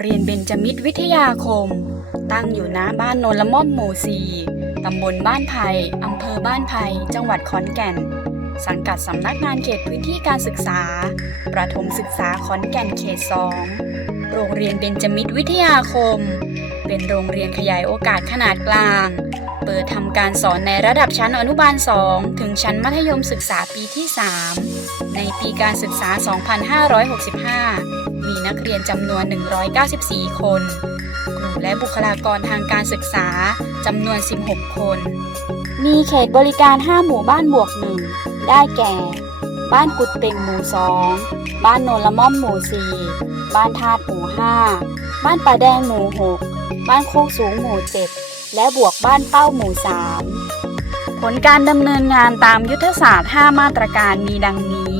เรียนเบญจมิตรวิทยาคม ตั้งอยู่ณบ้านโนนละม่อมหมู่สี่ตำบลบ้านไผ่อำเภอบ้านไผ่จังหวัดขอนแก่น สังกัดสำนักงานเขตพื้นที่การศึกษา ประถมศึกษาขอนแก่นเขต2โรงเรียนเบญจมิตรวิทยาคม เป็นโรงเรียนขยายโอกาสขนาดกลาง เปิดทำการสอนในระดับชั้นอนุบาล 2 ถึงชั้นมัธยมศึกษาปีที่ 3 ในปีการศึกษา 2565 มีนักเรียนจำนวน 194 คน ครูและบุคลากรทางการศึกษาจำนวน 16 คน มีเขตบริการ 5 หมู่บ้านบวกหนึ่งได้แก่ บ้านกุดเป่งหมู่ 2 บ้านโนนละม่อมหมู่ 4 บ้านธาตุหมู่ 5 บ้านป่าแดงหมู่ 6 บ้านโคกสูงหมู่ 7 และบวกบ้านเป้าหมู่ 3 ผลการดำเนินงานตามยุทธศาสตร์ 5 มาตรการมีดังนี้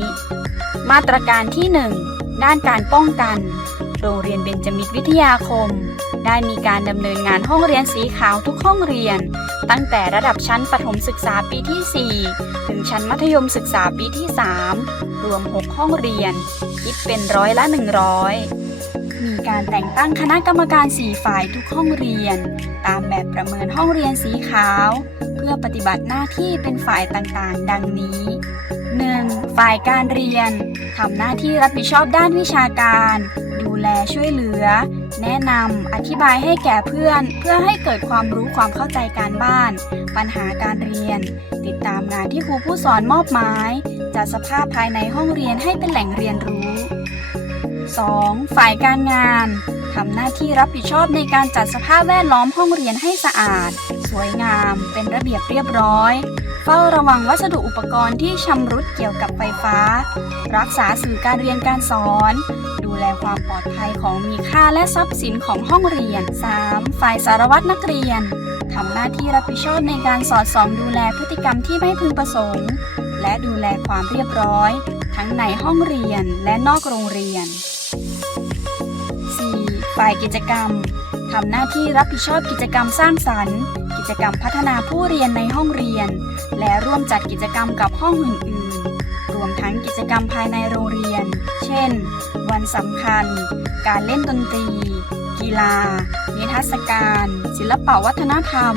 มาตรการที่ 1 ด้านการป้องกัน โรงเรียนเบญจมิตรวิทยาคม ได้มีการดำเนินงานห้องเรียนสีขาวทุกห้องเรียน ตั้งแต่ระดับชั้นประถมศึกษาปีที่ 4 ถึงชั้นมัธยมศึกษาปีที่ 3 รวม 6 ห้องเรียน คิดเป็นร้อยละ 100 มีการแต่งตั้งคณะกรรมการ4ฝ่ายทุกห้องเรียน ตามแบบประเมินห้องเรียนสีขาว เพื่อปฏิบัติหน้าที่เป็นฝ่ายต่างๆ ดังนี้ 1. ฝ่ายการเรียนทำหน้าที่รับผิดชอบด้านวิชาการ ดูแลช่วยเหลือ แนะนำอธิบายให้แก่เพื่อน เพื่อให้เกิดความรู้ความเข้าใจการบ้าน ปัญหาการเรียน ติดตามงานที่ครูผู้สอนมอบหมาย จัดสภาพภายในห้องเรียนให้เป็นแหล่งเรียนรู้ 2. ฝ่ายการงานทำหน้าที่รับผิดชอบในการจัดสภาพแวดล้อมห้องเรียนให้สะอาด สวยงาม เป็นระเบียบเรียบร้อย เฝ้าระวังวัสดุอุปกรณ์ที่ชำรุดเกี่ยวกับไฟฟ้า รักษาสื่อการเรียนการสอน ดูแลความปลอดภัยของมีค่าและทรัพย์สินของห้องเรียน 3. ฝ่ายสารวัตรนักเรียนทำหน้าที่รับผิดชอบในการสอดส่องดูแลพฤติกรรมที่ไม่พึงประสงค์ และดูแลความเรียบร้อย ทั้งในห้องเรียนและนอกโรงเรียน 4. ฝ่ายกิจกรรมทำหน้าที่รับผิดชอบกิจกรรมสร้างสรรค์ จกรรมพัฒนาผู้เรียนในห้องเรียน และร่วมจัดกิจกรรมกับห้องอื่นๆ รวมทั้งกิจกรรมภายในโรงเรียน เช่น วันสำคัญ การเล่นดนตรี กีฬา นิทรรศการ ศิลปวัฒนธรรม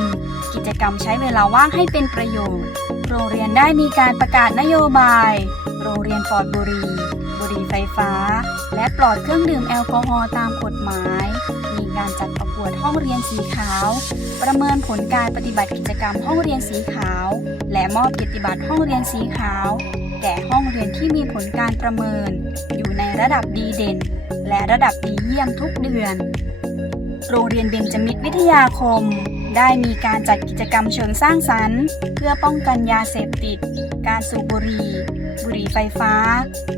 กิจกรรมใช้เวลาว่างให้เป็นประโยชน์ โรงเรียนได้มีการประกาศนโยบาย โรงเรียนปลอดบุหรี่บุหรี่ไฟฟ้า และปลอดเครื่องดื่มแอลกอฮอล์ตามกฎหมาย มีการจัดประกวดห้องเรียนสีขาว ประเมินผลการปฏิบัติกิจกรรมห้องเรียนสีขาว และมอบเกียรติบัตรห้องเรียนสีขาว แก่ห้องเรียนที่มีผลการประเมิน อยู่ในระดับดีเด่น และระดับดีเยี่ยมทุกเดือน โรงเรียนเบญจมิตรวิทยาคม ได้มีการจัดกิจกรรมเชิงสร้างสรรค์ เพื่อป้องกันยาเสพติด การสูบบุหรี่ บุหรี่ไฟฟ้า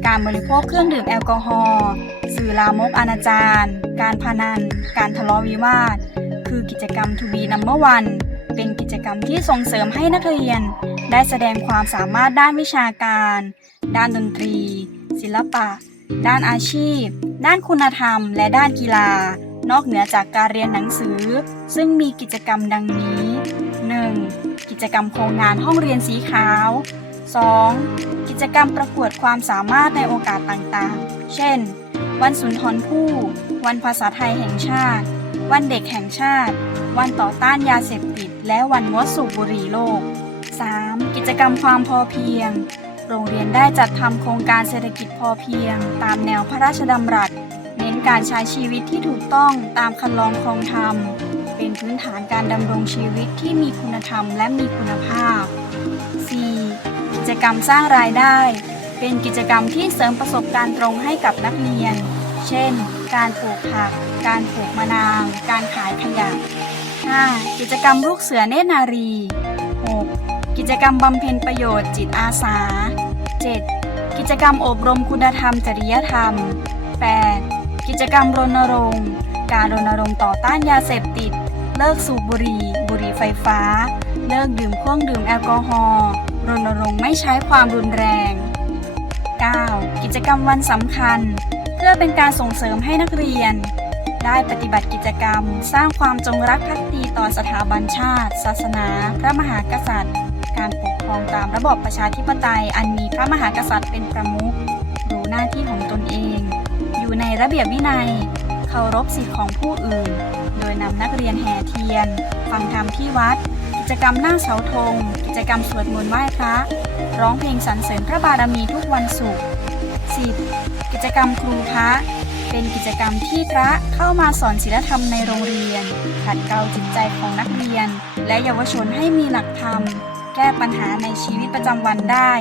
การบริโภคเครื่องดื่มแอลกอฮอล์สื่อลามกอนาจารการพนัน การทะเลาะวิวาท คือกิจกรรม To be number one เป็นกิจกรรมที่ส่งเสริมให้นักเรียน ได้แสดงความสามารถด้านวิชาการ ด้านดนตรี ศิลปะ ด้านอาชีพ ด้านคุณธรรม และด้านกีฬา นอกเหนือจากการเรียนหนังสือ ซึ่งมีกิจกรรมดังนี้ 1. กิจกรรมโครงงานห้องเรียนสีขาว 2. กิจกรรมประกวดความสามารถในโอกาสต่างๆ เช่น วันสุนทรภู่ วันภาษาไทยแห่งชาติ วันเด็กแห่งชาติ วันต่อต้านยาเสพติด และวันงดสูบบุหรี่โลก 3. กิจกรรมความพอเพียง โรงเรียนได้จัดทำโครงการเศรษฐกิจพอเพียง ตามแนวพระราชดำรัส เน้นการใช้ชีวิตที่ถูกต้องตามคันลองครองธรรม เป็นพื้นฐานการดำรงชีวิตที่มีคุณธรรมและมีคุณภาพ 4. กิจกรรมสร้างรายได้ เป็นกิจกรรมที่เสริมประสบการณ์ตรงให้กับนักเรียน เช่น การปลูกผัก การปลูกมะนาว การขายขยะ 5. กิจกรรมลูกเสือเนตรนารี 6. กิจกรรมบำเพ็ญประโยชน์จิตอาสา 7. กิจกรรมอบรมคุณธรรมจริยธรรม 8. กิจกรรมรณรงค์ การรณรงค์ต่อต้านยาเสพติด เลิกสูบบุหรี่ บุหรี่ไฟฟ้า เลิกดื่มเครื่องดื่มแอลกอฮอล์รณรงค์ไม่ใช้ความรุนแรง 9. กิจกรรมวันสำคัญ เพื่อเป็นการส่งเสริมให้นักเรียน ได้ปฏิบัติกิจกรรม สร้างความจงรักภักดีต่อสถาบันชาติ ศาสนา พระมหากษัตริย์ การปกครองตามระบอบประชาธิปไตย อันมีพระมหากษัตริย์เป็นประมุขรู้หน้าที่ของตนเอง อยู่ในระเบียบวินัย เคารพสิทธิของผู้อื่น โดยนำนักเรียนแห่เทียน ฟังธรรมที่วัด กิจกรรมหน้าเสาธง กิจกรรมสวดมนต์ไหว้พระ ร้องเพลงสรรเสริญพระบารมีทุกวันศุกร์ 10. กิจกรรมครูพระเป็นกิจกรรมที่พระเข้ามาสอนศีลธรรมในโรงเรียน ขัดเกลาจิตใจของนักเรียน และเยาวชนให้มีหลักธรรม แก้ปัญหาในชีวิตประจำวันได้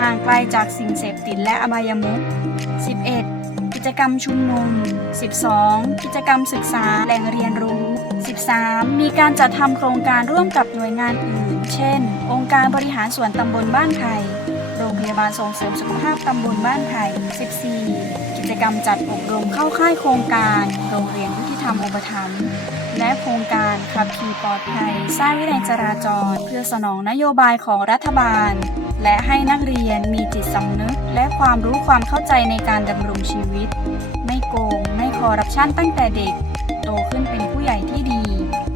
ห่างไกลจากสิ่งเสพติดและอบายมุข 11. กิจกรรมชุมนุม 12. กิจกรรมศึกษาแหล่งเรียนรู้ 13. มีการจัดทำโครงการร่วมกับหน่วยงานอื่น เช่น องค์การบริหารส่วนตำบลบ้านไผ่โรงพยาบาลส่งเสริมสุขภาพตำบลบ้านไผ่ 14. กิจกรรมจัดอบรมเข้าค่ายโครงการโรงเรียนยุติธรรมอุปถัมภ์และโครงการขับขี่ปลอดภัย สร้างวินัยจราจร เพื่อสนองนโยบายของรัฐบาล และให้นักเรียนมีจิตสำนึก และความรู้ความเข้าใจในการดำรงชีวิต ไม่โกง ไม่คอร์รัปชันตั้งแต่เด็ก โตขึ้นเป็นผู้ใหญ่ที่ดี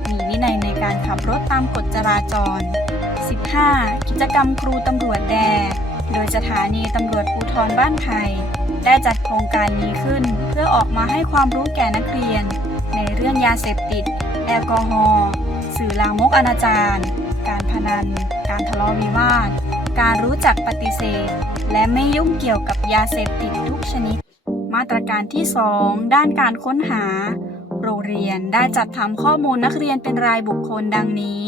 มีวินัยในการขับรถตามกฎจราจร 15. กิจกรรมครูตำรวจแด โดยสถานีตำรวจภูธรบ้านไผ่ได้จัดโครงการนี้ขึ้น เพื่อออกมาให้ความรู้แก่นักเรียน ในเรื่องยาเสพติด แอลกอฮอล์สื่อลามกอนาจารการพนัน การทะเลาะวิวาท การรู้จักปฏิเสธ และไม่ยุ่งเกี่ยวกับยาเสพติดทุกชนิด มาตรการที่ 2 ด้านการค้นหา โรงเรียนได้จัดทำข้อมูลนักเรียนเป็นรายบุคคลดังนี้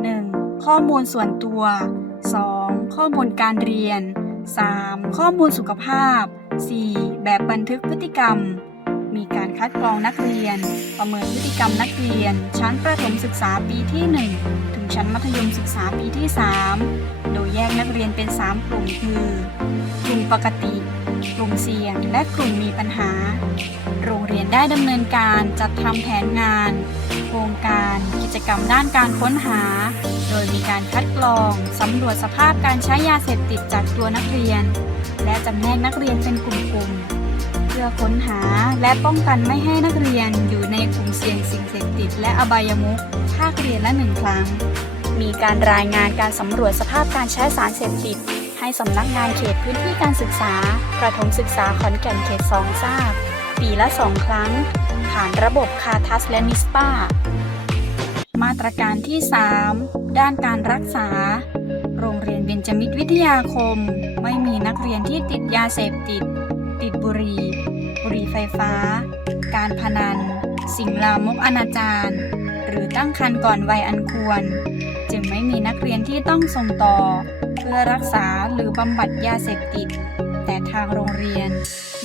1. ข้อมูลส่วนตัว 2. ข้อมูลการเรียน 3. ข้อมูลสุขภาพ 4. แบบบันทึกพฤติกรรม มีการคัดกรองนักเรียน ประเมินพฤติกรรมนักเรียน ชั้นประถมศึกษาปีที่ 1 ถึงชั้นมัธยมศึกษาปีที่ 3 โดยแยกนักเรียนเป็น 3 กลุ่มคือ กลุ่มปกติ กลุ่มเสี่ยง และกลุ่มมีปัญหา โรงเรียนได้ดำเนินการจัดทำแผนงาน โครงการ กิจกรรมด้านการค้นหา โดยมีการคัดกรองสำรวจสภาพการใช้ยาเสพติดจากตัวนักเรียน และจำแนกนักเรียนเป็นกลุ่มๆ พื่อค้นหาและป้องกันไม่ให้นักเรียนอยู่ในกลุ่มเสี่ยงสิ่งเสพติดและอบายมุขภาคเรียนละหนึ่งครั้ง มีการรายงานการสำรวจสภาพการใช้สารเสพติด ให้สำนักงานเขตพื้นที่การศึกษา ประถมศึกษาขอนแก่นเขต2ทราบ ปีละ2ครั้ง ผ่านระบบคาทัสและนิสปามาตรการที่ 3 ด้านการรักษา โรงเรียนเบญจมิตรวิทยาคม ไม่มีนักเรียนที่ติดยาเสพติด ติดบุหรี่ บุหรี่ไฟฟ้า การพนัน สิ่งลามกอนาจารหรือตั้งครรภ์ก่อนวัยอันควร จึงไม่มีนักเรียนที่ต้องส่งต่อ เพื่อรักษาหรือบำบัดยาเสพติด แต่ทางโรงเรียน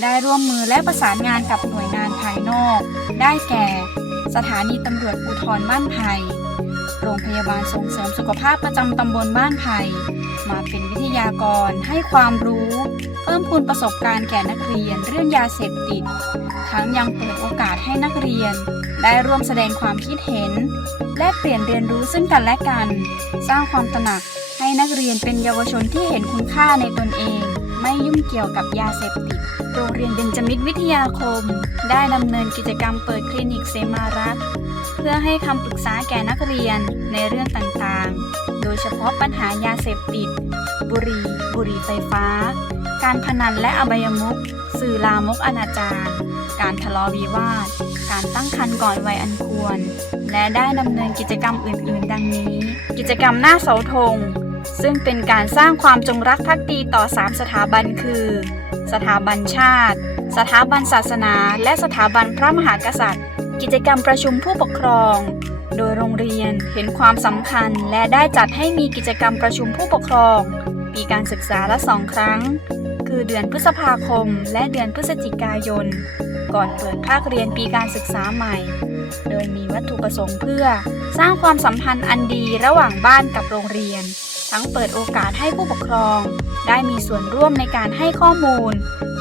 ได้ร่วมมือและประสานงานกับหน่วยงานภายนอก ได้แก่ สถานีตำรวจภูธรบ้านไผ่โรงพยาบาลส่งเสริมสุขภาพประจำตำบลบ้านไผ่มาเป็นวิทยากรให้ความรู้ เพิ่มพูนประสบการณ์แก่นักเรียนเรื่องยาเสพติด ทั้งยังเปิดโอกาสให้นักเรียน ได้ร่วมแสดงความคิดเห็น และเปลี่ยนเรียนรู้ซึ่งกันและกัน สร้างความตระหนักให้นักเรียนเป็นเยาวชนที่เห็นคุณค่าในตนเอง ไม่ยุ่งเกี่ยวกับยาเสพติด โรงเรียนเบญจมิตรวิทยาคม ได้ดำเนินกิจกรรมเปิดคลินิกเสมารักเพื่อให้คำปรึกษาแก่นักเรียนในเรื่องต่างๆ โดยเฉพาะปัญหายาเสพติด บุหรี่ บุหรี่ไฟฟ้า การพนันและอบายมุขสื่อลามกอนาจารการทะเลาะวิวาท การตั้งครรภ์ก่อนวัยอันควร และได้ดำเนินกิจกรรมอื่น ๆ ดังนี้ กิจกรรมหน้าเสาธง ซึ่งเป็นการสร้างความจงรักภักดีต่อ 3 สถาบันคือ สถาบันชาติ สถาบันศาสนา และสถาบันพระมหากษัตริย์ กิจกรรมประชุมผู้ปกครอง โดยโรงเรียนเห็นความสำคัญ และได้จัดให้มีกิจกรรมประชุมผู้ปกครอง ปีการศึกษาละสองครั้ง คือเดือนพฤษภาคม และเดือนพฤศจิกายน ก่อนเปิดภาคเรียนปีการศึกษาใหม่ โดยมีวัตถุประสงค์เพื่อ สร้างความสัมพันธ์อันดีระหว่างบ้านกับโรงเรียน ทั้งเปิดโอกาสให้ผู้ปกครอง ได้มีส่วนร่วมในการให้ข้อมูล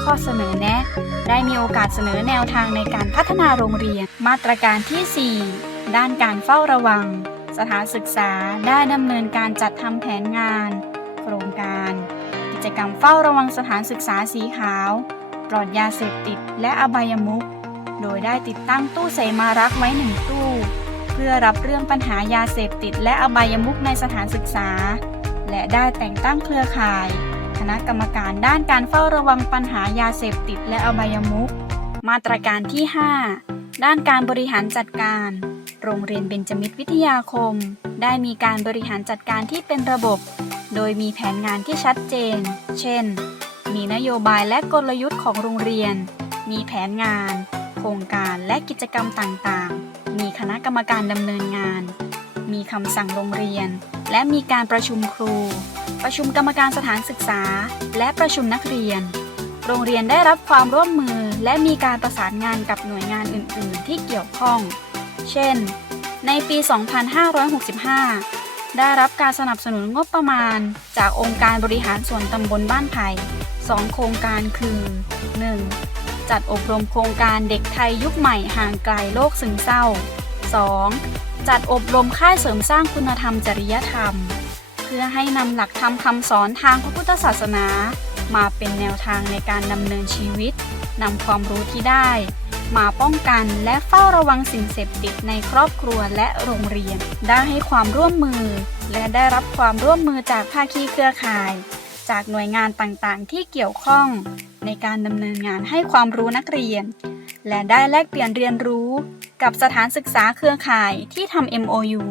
ข้อเสนอแนะ ได้มีโอกาสเสนอแนวทางในการพัฒนาโรงเรียน มาตรการที่ 4 ด้านการเฝ้าระวัง สถานศึกษาได้ดำเนินการจัดทำแผนงาน โครงการ จกรรมเฝ้าระวังสถานศึกษาสีขาวปลอดยาเสพติดและอบายมุขโดยได้ติดตั้งตู้เสมารักไว้หนึ่งตู้ เพื่อรับเรื่องปัญหายาเสพติดและอบายมุขในสถานศึกษา และได้แต่งตั้งเครือข่าย คณะกรรมการด้านการเฝ้าระวังปัญหายาเสพติดและอบายมุขมาตรการที่ 5 ด้านการบริหารจัดการ โรงเรียนเบญจมิตรวิทยาคม ได้มีการบริหารจัดการที่เป็นระบบ โดยมีแผนงานที่ชัดเจน เช่น มีนโยบายและกลยุทธ์ของโรงเรียน มีแผนงาน โครงการและกิจกรรมต่างๆ มีคณะกรรมการดำเนินงาน มีคำสั่งโรงเรียน และมีการประชุมครู ประชุมกรรมการสถานศึกษา และประชุมนักเรียน โรงเรียนได้รับความร่วมมือ และมีการประสานงานกับหน่วยงานอื่น ๆ ที่เกี่ยวข้อง เช่น ในปี 2565 ได้รับการสนับสนุนงบประมาณ จากองค์การบริหารส่วนตำบลบ้านไผ่2 โครงการคือ 1. จัดอบรมโครงการเด็กไทยยุคใหม่ห่างไกลโรคซึมเศร้า 2. จัดอบรมค่ายเสริมสร้างคุณธรรมจริยธรรม เพื่อให้นำหลักธรรมคำสอนทางพระพุทธศาสนา มาเป็นแนวทางในการดำเนินชีวิตนำความรู้ที่ได้ มาป้องกันและเฝ้าระวังสิ่งเสพติดในครอบครัวและโรงเรียน ได้ให้ความร่วมมือ และได้รับความร่วมมือจากภาคีเครือข่าย จากหน่วยงานต่างๆ ที่เกี่ยวข้อง ในการดำเนินงานให้ความรู้นักเรียน และได้แลกเปลี่ยนเรียนรู้ กับสถานศึกษาเครือข่ายที่ทำ MOU